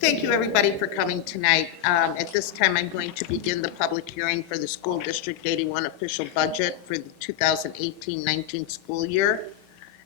Thank you, everybody, for coming tonight. At this time, I'm going to begin the public hearing for the School District 81 official budget for the 2018-19 school year.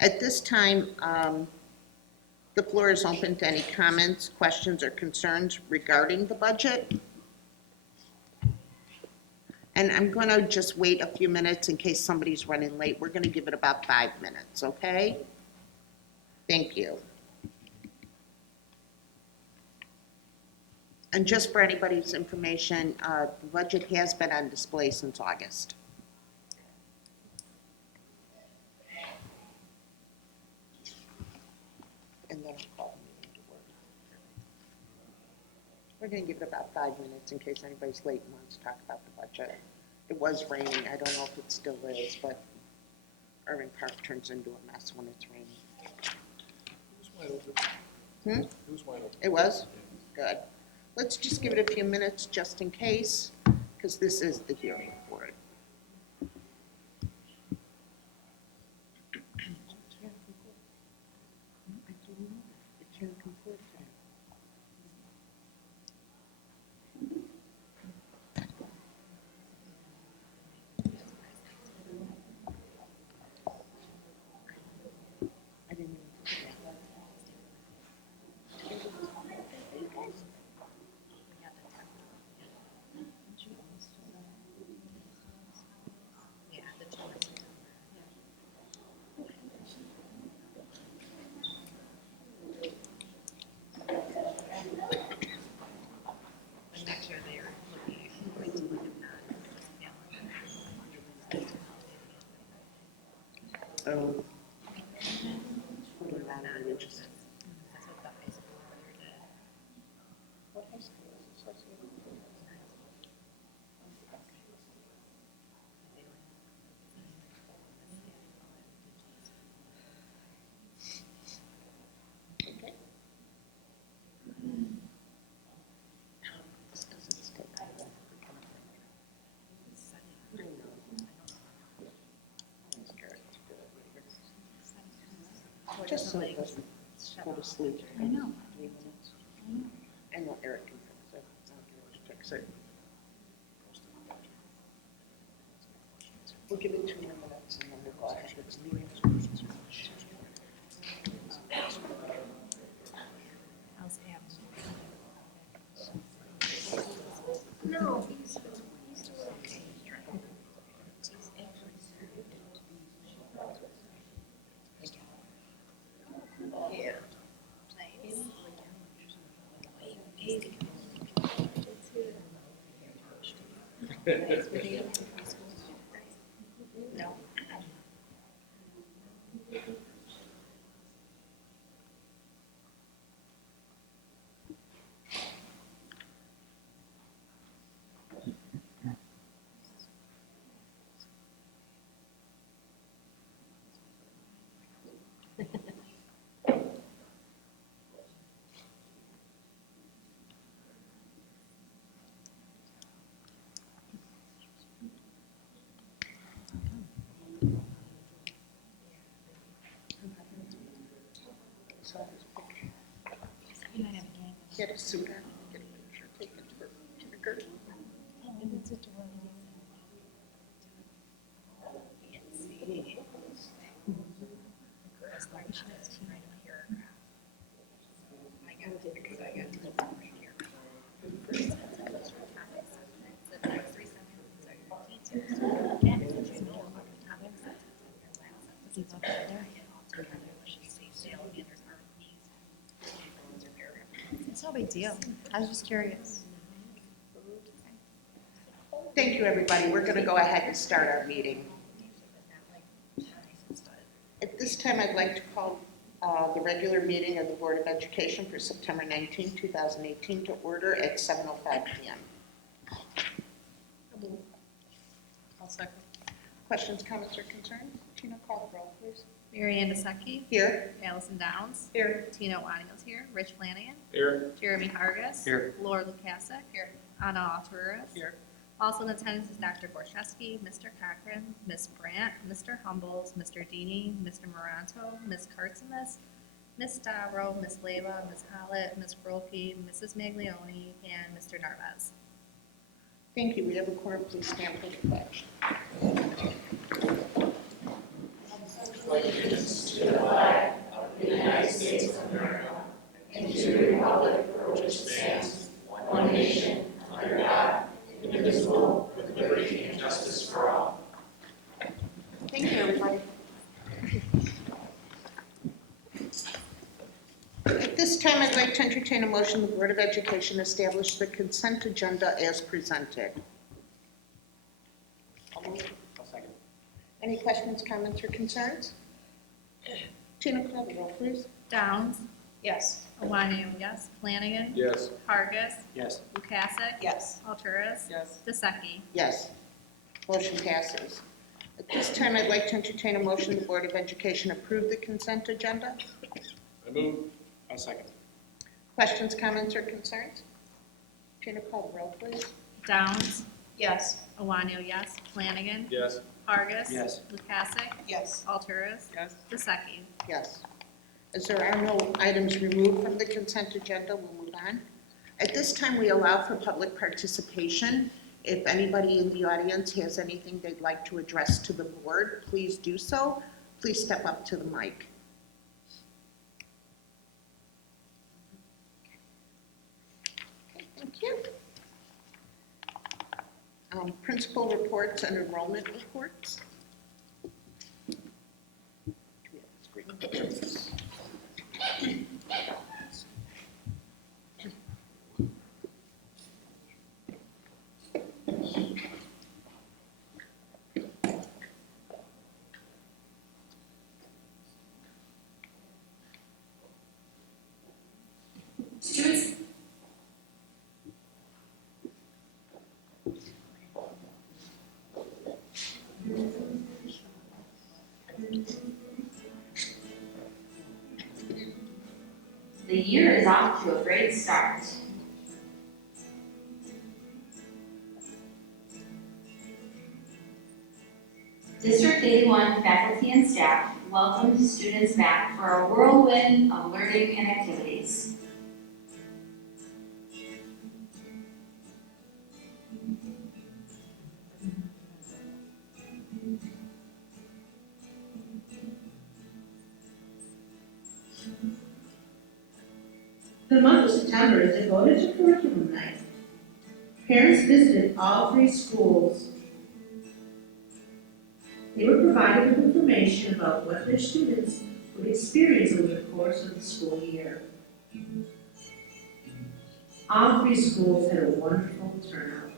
At this time, the floor is open to any comments, questions, or concerns regarding the budget. And I'm going to just wait a few minutes in case somebody's running late. We're going to give it about 5 minutes, okay? Thank you. And just for anybody's information, the budget has been on display since August. And then I'll call the meeting to order. We're going to give it about 5 minutes in case anybody's late and wants to talk about the budget. It was raining. I don't know if it still is, but Irving Park turns into a mess when it's raining. It was wide open. Hmm? It was wide open. It was? Good. Let's just give it a few minutes just in case, because this is the hearing for it. Oh. Just so it doesn't go to sleep. I know. 3 minutes. I know Eric can fix it. I'll get to fix it. We'll give it 2 more minutes and then we'll go ahead with the meeting. How's Adam? No, he's doing okay. Yeah. No. Get a suit on, get a picture taken for kindergarten. It's no big deal. I was just curious. Thank you, everybody. We're going to go ahead and start our meeting. At this time, I'd like to call the regular meeting of the Board of Education for September 19, 2018 to order at 7:05 p.m. I'll second. Questions, comments, or concerns? Tina, call the roll, please. Mary Ann DeSecchi. Here. Allison Downs. Here. Tina Wadding's here. Rich Flanagan. Here. Jeremy Hargis. Here. Laura Lukasik. Here. Anna Alteruris. Here. Also in attendance is Dr. Gorszewski, Mr. Cochran, Ms. Brandt, Mr. Humbles, Mr. Deeney, Mr. Moranto, Ms. Kartzimis, Ms. Stavro, Ms. Leyva, Ms. Hollett, Ms. Grolke, Mrs. Maglione, and Mr. Narvez. Thank you. We have a quorum. Please stand for the pledge. Thank you, everybody. At this time, I'd like to entertain a motion the Board of Education establish the consent agenda as presented. I'll second. Any questions, comments, or concerns? Tina, call the roll, please. Downs, Yes. Iwanyu, yes. Flanagan. Yes. Hargis. Yes. Lukasik. Yes. Alturas. Yes. DeSeki. Yes. Motion passes. At this time, I'd like to entertain a motion the Board of Education approve the consent agenda. I move. I'll second. Questions, comments, or concerns? Tina, call the roll, please. Downs, Yes. Iwanyu, yes. Flanagan. Yes. Hargis. Yes. Lukasik. Yes. Alturas. Yes. DeSeki. Yes. As there are no items removed from the consent agenda, we'll move on. At this time, we allow for public participation. If anybody in the audience has anything they'd like to address to the board, please do so. Please step up to the mic. Okay, thank you. Principal reports and enrollment reports. Do we have a screen? The year is off to a great start. District 81 faculty and staff welcomed students back for a whirlwind of learning and activities. The month of September is devoted to Curriculum Night. Parents visited all 3 schools. They were provided with information about what their students would experience over the course of the school year. All 3 schools had a wonderful turnout.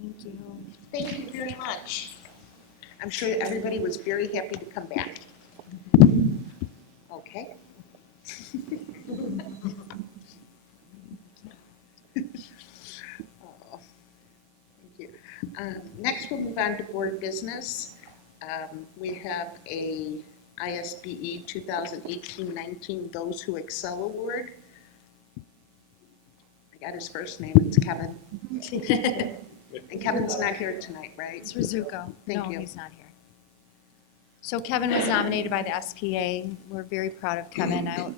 Thank you. Thank you very much. I'm sure everybody was very happy to come back. Okay. Oh, thank you. Next, we'll move on to board business. We have a ISBE 2018-19 Those Who Excel Award. I got his first name, it's Kevin. And Kevin's not here tonight, right? It's Rizuko. Thank No, you. he's not here. So Kevin was nominated by the SPA. We're very proud of Kevin. I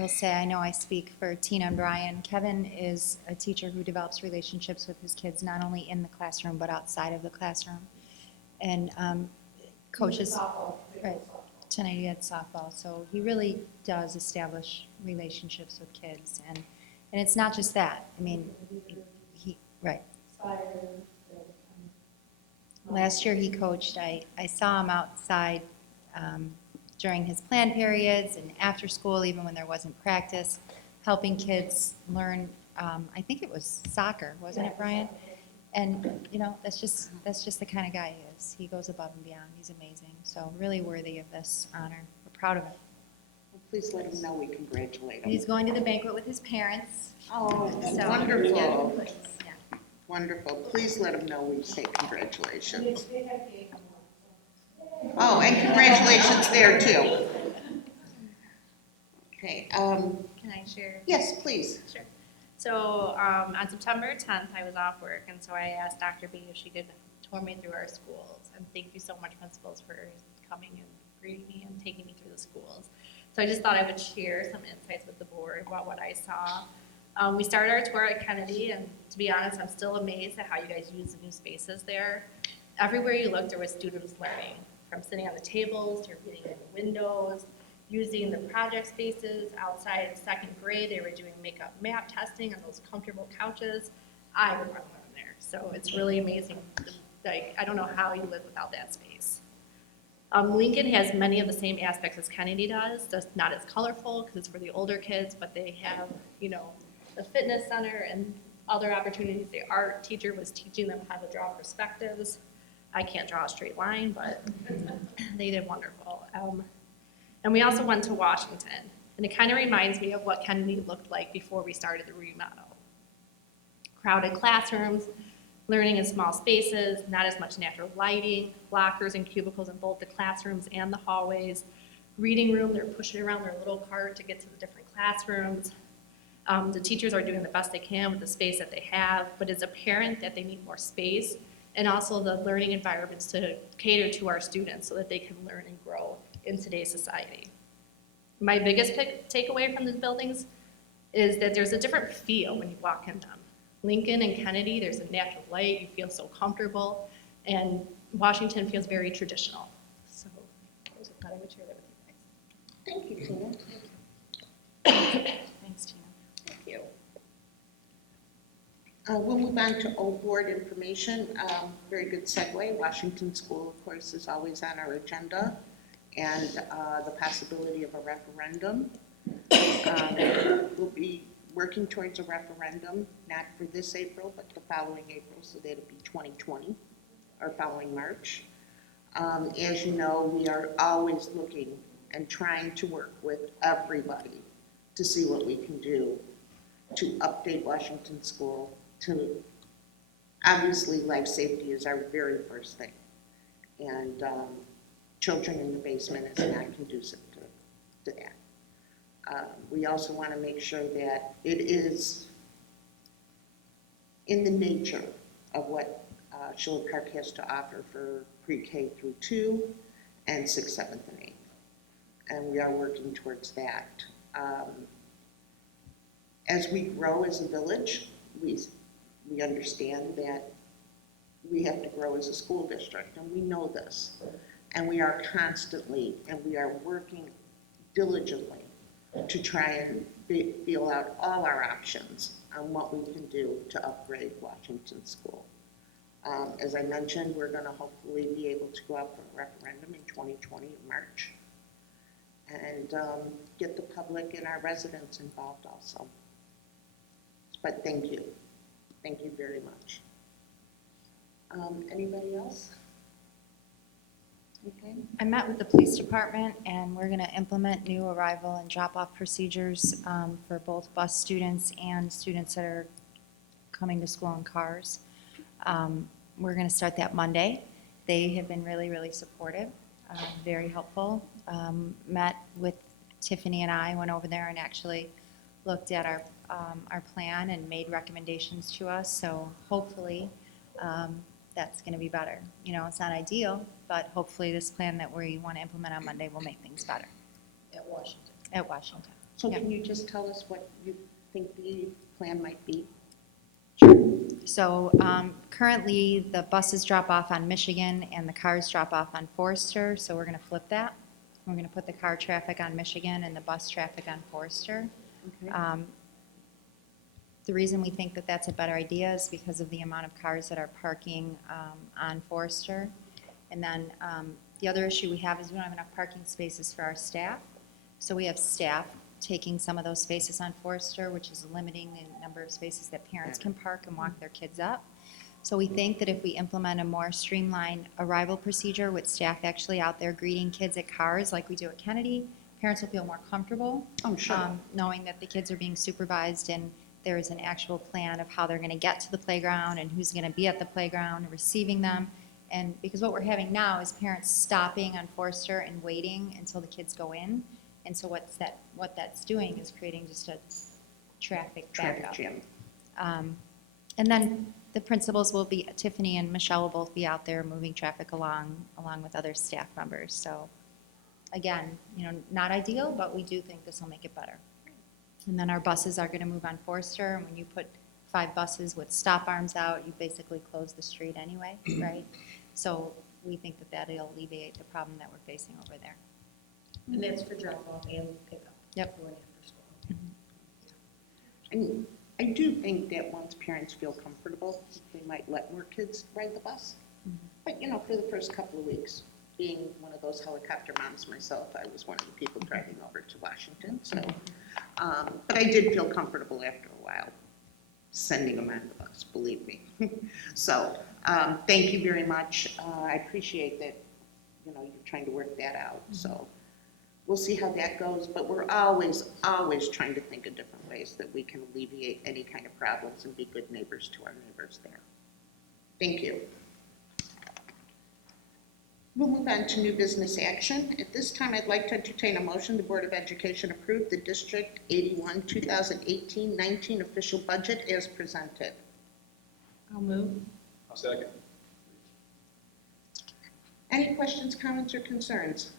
will say, I know I speak for Tina and Brian. Kevin is a teacher who develops relationships with his kids, not only in the classroom, but outside of the classroom. And coaches, right, tonight he had softball. So he really does establish relationships with kids. And it's not just that. I mean, right. Last year he coached, I saw him outside during his planned periods and after school, even when there wasn't practice, helping kids learn, I think it was soccer, wasn't it, Brian? And, you know, that's just the kind of guy he is. He goes above and beyond. He's amazing. So really worthy of this honor. We're proud of him. Please let him know we congratulate him. He's going to the banquet with his parents. Oh, So, wonderful. yeah. Wonderful. Please let him know we say congratulations. Oh, and congratulations there too. Okay, Can I share? yes, please. Sure. So on September 10th, I was off work, and so I asked Dr. B if she could tour me through our schools. And thank you so much, principals, for coming and greeting me and taking me through the schools. So I just thought I would share some insights with the board about what I saw. We started our tour at Kennedy, and to be honest, I'm still amazed at how you guys use the new spaces there. Everywhere you looked, there was students learning, from sitting on the tables to reading in the windows, using the project spaces. Outside of second grade, they were doing makeup map testing on those comfortable couches. I would want to learn there. So it's really amazing. Like, I don't know how you live without that space. Lincoln has many of the same aspects as Kennedy does, just not as colorful because it's for the older kids, but they have, you know, the fitness center and other opportunities. The art teacher was teaching them how to draw perspectives. I can't draw a straight line, but they did wonderful. And we also went to Washington, and it kind of reminds me of what Kennedy looked like before we started the remodel. Crowded classrooms, learning in small spaces, not as much natural lighting, lockers and cubicles in both the classrooms and the hallways. Reading room, they're pushing around their little cart to get to the different classrooms. The teachers are doing the best they can with the space that they have, but it's apparent that they need more space and also the learning environments to cater to our students so that they can learn and grow in today's society. My biggest takeaway from the buildings is that there's a different feel when you walk in them. Lincoln and Kennedy, there's a natural light, you feel so comfortable, and Washington feels very traditional. So I just thought I would share that with you guys. Thank you, Tina. Thanks, Tina. Thank you. We'll move on to old board information. Very good segue. Washington School, of course, is always on our agenda, and the possibility of a referendum. We'll be working towards a referendum, not for this April, but the following April, so that'll be 2020, or following March. As you know, we are always looking and trying to work with everybody to see what we can do to update Washington School to, obviously, life safety is our very first thing. And children in the basement is not conducive to that. We also want to make sure that it is in the nature of what Sherwood Park has to offer for pre-K through 2 and 6th, 7th, and 8th. And we are working towards that. As we grow as a village, we understand that we have to grow as a school district, and we know this. And we are constantly, and we are working diligently to try and feel out all our options on what we can do to upgrade Washington School. As I mentioned, we're going to hopefully be able to go out for a referendum in 2020 in March and get the public and our residents involved also. But thank you. Thank you very much. Anybody else? Okay. I met with the police department, and we're going to implement new arrival and drop-off procedures for both bus students and students that are coming to school in cars. We're going to start that Monday. They have been really, really supportive, very helpful. Met with Tiffany and I, went over there and actually looked at our plan and made recommendations to us. So hopefully that's going to be better. You know, it's not ideal, but hopefully this plan that we want to implement on Monday will make things better. At Washington. At Washington. So Yeah. can you just tell us what you think the plan might be? So currently, the buses drop off on Michigan and the cars drop off on Forester, so we're going to flip that. We're going to put the car traffic on Michigan and the bus traffic on Forester. Okay. The reason we think that that's a better idea is because of the amount of cars that are parking on Forester. And then the other issue we have is we don't have enough parking spaces for our staff. So we have staff taking some of those spaces on Forester, which is limiting the number of spaces that parents can park and walk their kids up. So we think that if we implement a more streamlined arrival procedure with staff actually out there greeting kids at cars like we do at Kennedy, parents will feel more comfortable. Oh, sure. Knowing that the kids are being supervised and there is an actual plan of how they're going to get to the playground and who's going to be at the playground and receiving them. And because what we're having now is parents stopping on Forester and waiting until the kids go in And so what that's doing is creating just a traffic Traffic backup. jam. And then the principals will be, Tiffany and Michelle will both be out there moving traffic along with other staff members. So again, not ideal, but we do think this will make it better. And then our buses are gonna move on Forster, and when you put 5 buses with stop arms out, you basically close the street anyway, right? So we think that that'll alleviate the problem that we're facing over there. And that's for drop off and pickup. Yep. Going after school. And I do think that once parents feel comfortable, they might let more kids ride the bus. But, for the first couple of weeks, being one of those helicopter moms myself, I was one of the people driving over to Washington, so. But I did feel comfortable after a while, sending them on the bus, believe me. So, thank you very much. I appreciate that, you're trying to work that out, so. We'll see how that goes, but we're always trying to think of different ways that we can alleviate any kind of problems and be good neighbors to our neighbors there. Thank you. We'll move on to new business action. At this time, I'd like to entertain a motion the Board of Education approve the District 81 2018-19 official budget as presented. I'll move. I'll second. Any questions, comments, or concerns?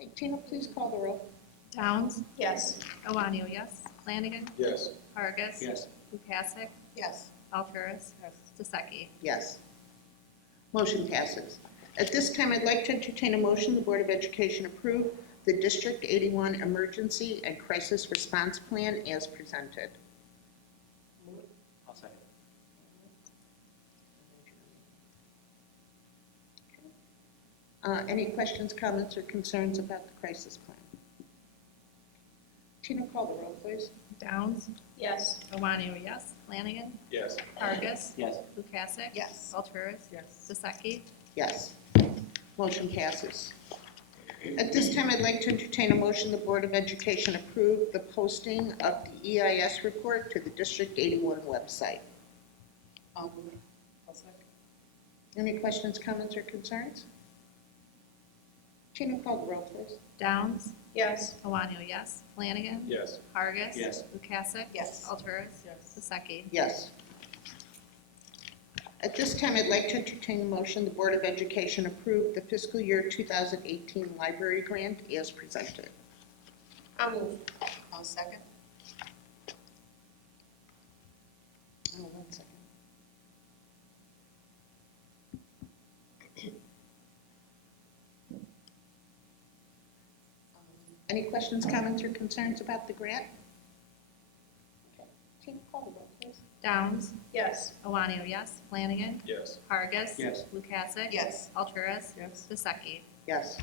Okay, Tina, please call the roll. Downs, Yes. Owanio, yes. Flanagan, Yes. Vargas. Yes. Lukasik, Yes. Alturas, Stuckey. Yes. Motion passes. At this time, I'd like to entertain a motion the Board of Education approve the District 81 Emergency and Crisis Response Plan as presented. I'll second. Any questions, comments, or concerns about the crisis plan? Tina, call the roll, please. Downs, Yes. Owanio, yes. Flanagan, Yes. Vargas. Yes. Lukasik. Yes. Alturas. Stuckey. Yes. Motion passes. At this time, I'd like to entertain a motion the Board of Education approve the posting of the EIS report to the District 81 website. I'll move. I'll second. Any questions, comments, or concerns? Tina, call the roll, please. Downs, Yes. Owanio, yes. Flanagan, Yes. Vargas. Yes. Lukasik. Yes. Alturas. Yes. Stuckey. Yes. At this time, I'd like to entertain a motion the Board of Education approve the fiscal year 2018 library grant as presented. I'll move. I'll second. Oh, 1 second. Any questions, comments, or concerns about the grant? Okay. Tina, call the roll, please. Downs, Yes. Owanio, yes. Flanagan, Yes. Vargas. Yes. Lukasik. Yes. Alturas. Yes. Stuckey. Yes.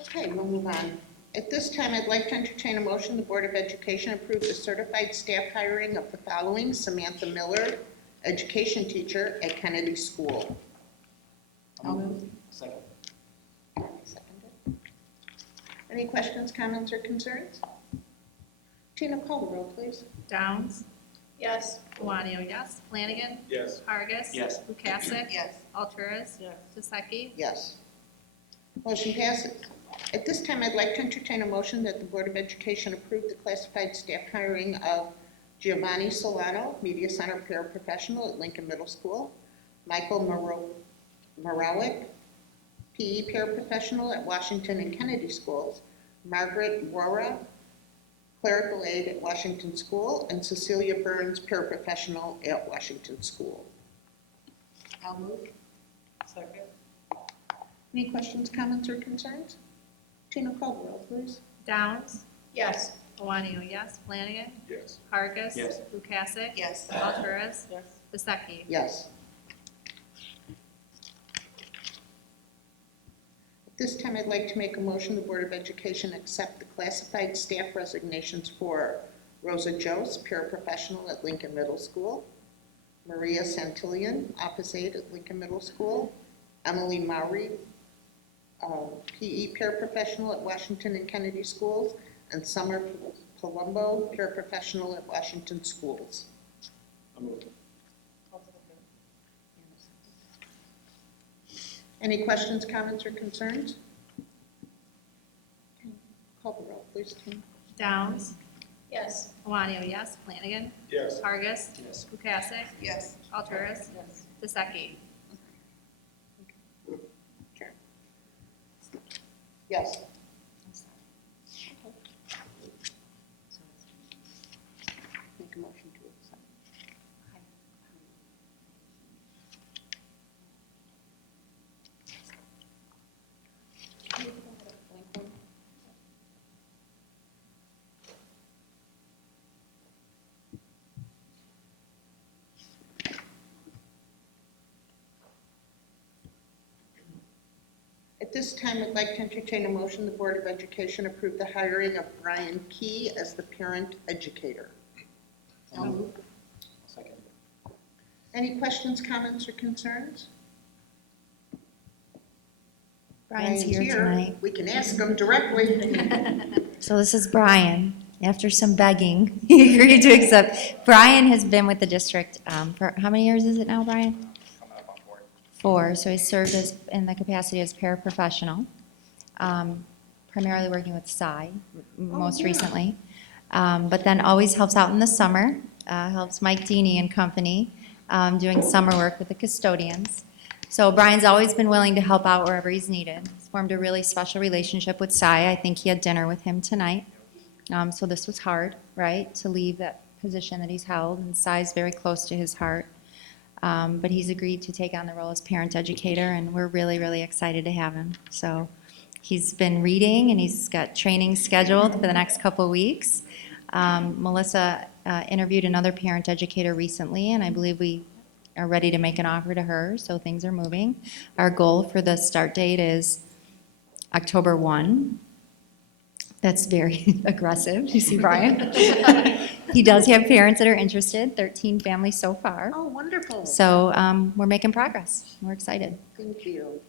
Okay, we'll move on. At this time, I'd like to entertain a motion the Board of Education approve the certified staff hiring of the following: Samantha Miller, education teacher at Kennedy School. I'll move. Second. Seconded. Any questions, comments, or concerns? Tina, call the roll, please. Downs, Yes. Owanio, yes. Flanagan, Yes. Vargas. Yes. Lukasik. Yes. Alturas. Yes. Stuckey. Yes. Motion passes. At this time, I'd like to entertain a motion that the Board of Education approve the classified staff hiring of Giovanni Solano, Media Center paraprofessional at Lincoln Middle School, Michael Morowick, PE paraprofessional at Washington and Kennedy Schools, Margaret Rora, clerical aide at Washington School, and Cecilia Burns, paraprofessional at Washington School. I'll move. Second. Any questions, comments, or concerns? Tina, call the roll, please. Downs, Yes. Owanio, yes. Flanagan, Yes. Vargas. Yes. Lukasik. Yes. Alturas. Yes. Stuckey. Yes. At this time, I'd like to make a motion the Board of Education accept the classified staff resignations for Rosa Jose, paraprofessional at Lincoln Middle School, Maria Santillan, office aide at Lincoln Middle School, Emily Mowry, PE paraprofessional at Washington and Kennedy Schools, and Summer Palumbo, paraprofessional at Washington Schools. I'll move. Any questions, comments, or concerns? Call the roll, please, Tina. Downs, Yes. Iwanio, yes. Flanagan, Yes. Vargas, Yes. Lukasik, Yes. Alturas, Yes. Disseki. Sure. Yes. Make a motion to accept. At this time, I'd like to entertain a motion the Board of Education approve the hiring of Brian Key as the parent educator. I'll move. I'll second. Any questions, comments, or concerns? Brian's here tonight. We can ask him directly. So this is Brian. After some begging, he agreed to accept. Brian has been with the district for, how many years is it now, Brian? Coming up on board. 4. So he served as, in the capacity as paraprofessional, primarily working with Psy, most yeah. recently. But then always helps out in the summer, helps Mike Deeney and company, doing summer work with the custodians. So Brian's always been willing to help out wherever he's needed. He's formed a really special relationship with Psy. I think he had dinner with him tonight. So this was hard, right, to leave that position that he's held, and Psy's very close to his heart. But he's agreed to take on the role as parent educator, and we're really, really excited to have him. So he's been reading, and he's got training scheduled for the next couple of weeks. Melissa interviewed another parent educator recently, and I believe we are ready to make an offer to her, so things are moving. Our goal for the start date is October 1. That's very aggressive. You see Brian? He does have parents that are interested, 13 families so far. Oh, wonderful. So we're making progress. We're excited. Thank you.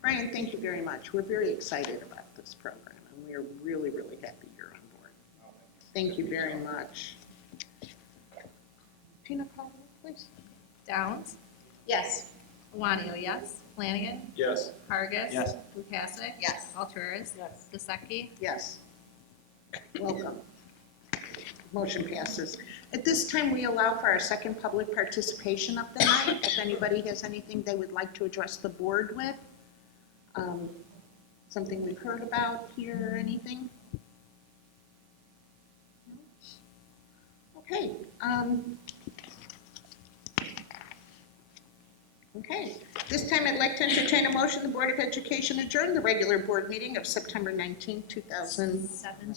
Brian, thank you very much. We're very excited about this program, and we are really, really happy you're on board. Thank you very much. Tina, call the roll, please. Downs, Yes. Iwanio, yes. Flanagan, Yes. Vargas. Yes. Lukasik. Yes. Alturas. Yes. Disseki. Yes. Welcome. Motion passes. At this time, we allow for our second public participation of the night. If anybody has anything they would like to address the board with, something we've heard about here or anything? Okay. Okay. This time, I'd like to entertain a motion the Board of Education adjourn the regular board meeting of September 19, 2000. 7:24.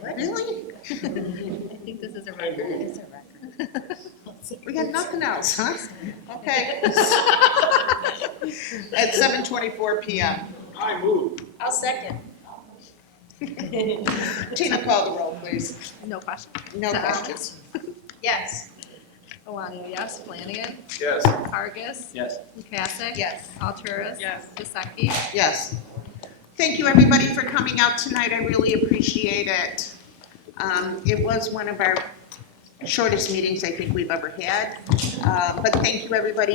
Really? I think this is a record. It's a record. We got nothing else, huh? Okay. At 7:24 PM. I move. I'll second. Tina, call the roll, please. No question. No Downs, questions. Yes. Iwanio, yes. Flanagan, Yes. Vargas. Yes. Lukasik. Yes. Alturas. Yes. Disseki. Yes. Thank you, everybody, for coming out tonight. I really appreciate it. It was one of our shortest meetings I think we've ever had. But thank you, everybody,